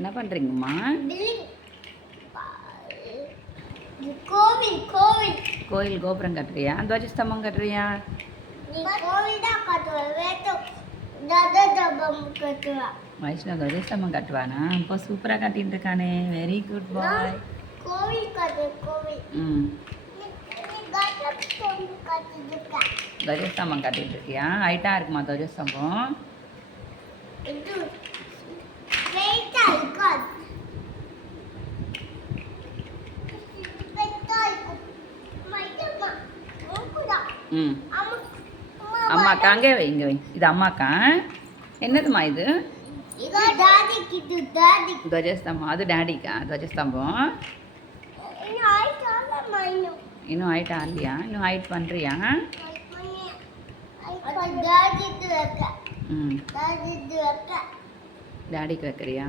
என்ன பண்ணுறீங்கம்மா? கோவில் கோவில் கோயில் கோபுரம் கட்டுறியா? துவஜஸ்தம்பம் கட்டுறியா? கோவில் தான் கட்டுவேன். வைஷ்ணவ் துவஜஸ்தம்பம் கட்டுவானா? இப்போ சூப்பராக கட்டிட்டு இருக்கானே. வெரி குட் பாய். கோவில் கட்டு கோவில். துவஜஸ்தம்பம் கட்டிட்டு இருக்கியா? ஹைட்டாக இருக்குமா துவஜஸ்தம்பம்? இது வெயிட்டா இருக்காது. ம் அம்மாக்கா அங்கே வை, இங்கே வை. இது அம்மாக்கா. என்னதுமா இது? துவஜஸ்தம்பம். அது டேடிக்கா துவஜஸ்தம்பம்? இன்னும் ஹைட் ஆகலையா? இன்னும் ஹைட் பண்ணுறியா? ம் டேடிக்கு வைக்கிறியா?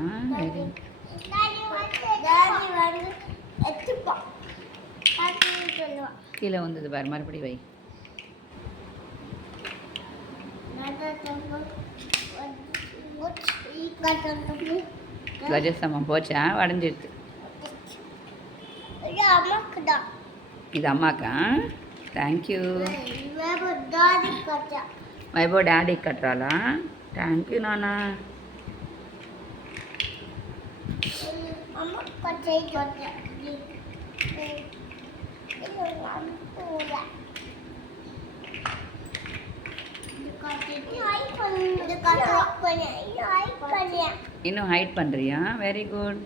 கீழே வந்தது பாரு, மறுபடி வை. துவஜஸ்தம்பம் போச்சா? வடைஞ்சிடுது. இது அம்மாக்கா. தேங்க்யூ. வைபோ டேடி கட்டுறாளா? தேங்க்யூ நானா. இன்னும் ஹைட் பண்ணுறியா? Very good.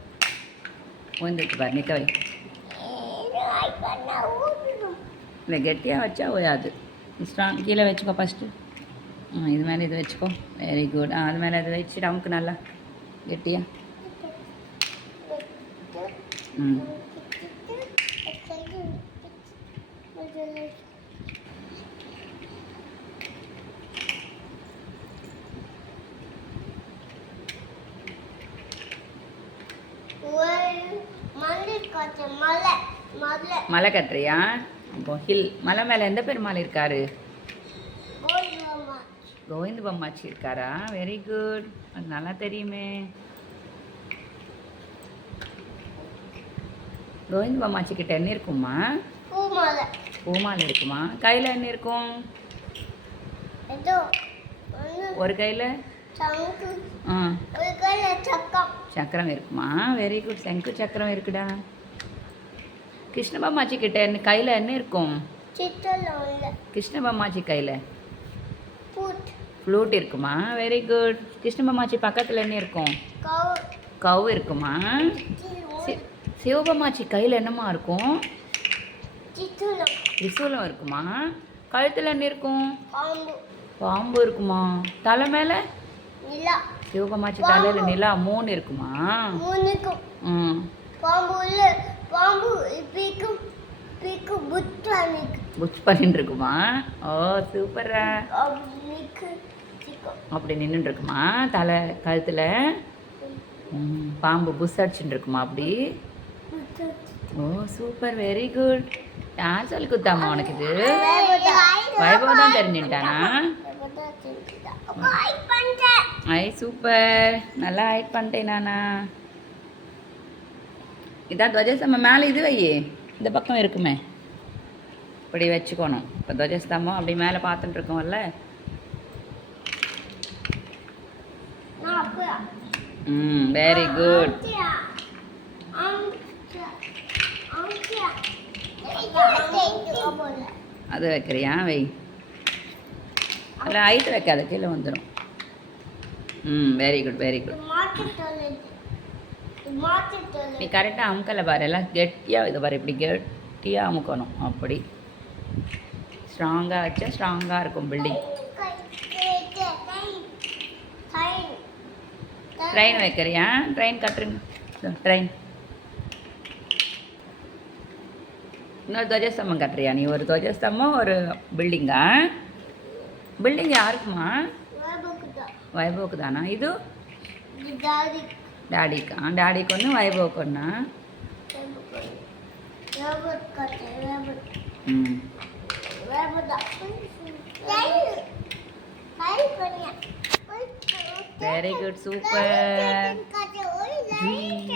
வந்துட்டு பாரு, நிற்க வை. இல்லை கெட்டியாக வச்சா ஓயாது. ஸ்ட்ராங். கீழே வச்சுக்கோ ஃபஸ்ட்டு. இது மேலே இது வச்சுக்கோ. Very good. அது மேலே இது வச்சுட்டு அமுக்கு நல்லா கெட்டியா. ம் மலை கட்டுறியா? இப்போ ஹில். மலை மேலே எந்த பெருமாள் இருக்காரு? கோவிந்த பொம்மாச்சி இருக்காரா? Very good. அது நல்லா தெரியுமே. கோவிந்த பொம்மாச்சி கிட்ட என்ன இருக்குமா? பூமாலை இருக்குமா? கையில் என்ன இருக்கும்? ஒரு கையில் சக்கரம் இருக்குமா? Very good. சங்கு சக்கரம் இருக்குடா. கிருஷ்ண பொம்மாச்சி கிட்ட என்ன கையில் என்ன இருக்கும்? கிருஷ்ண பொம்மாச்சி கையில் ஃப்ளூட் இருக்குமா? Very good. கிருஷ்ண பொம்மாச்சி பக்கத்தில் என்ன இருக்கும்? கவு இருக்குமா? சிவபொம்மாச்சி கையில் என்னமா இருக்கும்? திரிசூலம் இருக்குமா? கழுத்தில் என்ன இருக்கும்? பாம்பு இருக்குமா? தலை மேலே சிவபொம்மாச்சி தலையில் நிலா 3 இருக்குமா? ம் புஷ் பண்ணிட்டு இருக்குமா? ஓ சூப்பரா. அப்படி நின்றுட்டு இருக்குமா? தலை கழுத்தில் பாம்பு புஷ் அடிச்சுட்டு இருக்குமா? அப்படி. ஓ சூப்பர். Very good. யார் சொல்லி கொடுத்தாமா உனக்கு இது? வைபவ் தான் தெரிஞ்சுட்டானா? ஐ சூப்பர். நல்லா ஹைட் பண்ணிட்டேன் நானா. இதான் துவஜஸ்தம்பம். மேலே இது வை. இந்த பக்கம் இருக்குமே, இப்படி வச்சுக்கணும். இப்போ துவஜஸ்தம்பம் அப்படி மேலே பார்த்துட்டு இருக்கோம்ல. Very good. அது வைக்கிறியா? வை. அதில் ஹைட் வைக்காத, கீழே வந்துடும். Very good very good. நீ கரெக்டாக அமுக்கலை பாரு. எல்லாம் கெட்டியாக இது பாரு, இப்படி கெட்டியாக அமுக்கணும். அப்படி ஸ்ட்ராங்காக வச்சா ஸ்ட்ராங்காக இருக்கும் பில்டிங். ட்ரெயின் வைக்கிறியா? ட்ரெயின் கட்டுறீங்க. ட்ரெயின். இன்னொரு துவஜஸ்தம்பம் கட்டுறியா? நீ ஒரு துவஜஸ்தம்பம் ஒரு பில்டிங்கா? பில்டிங் யாருக்குமா? வைபவுக்கு தானா? இது டாடிக்கா? டாடிக்கு ஒன்று வைபவுக்கு ஒன்றா? Very good, super. ட்ரீம்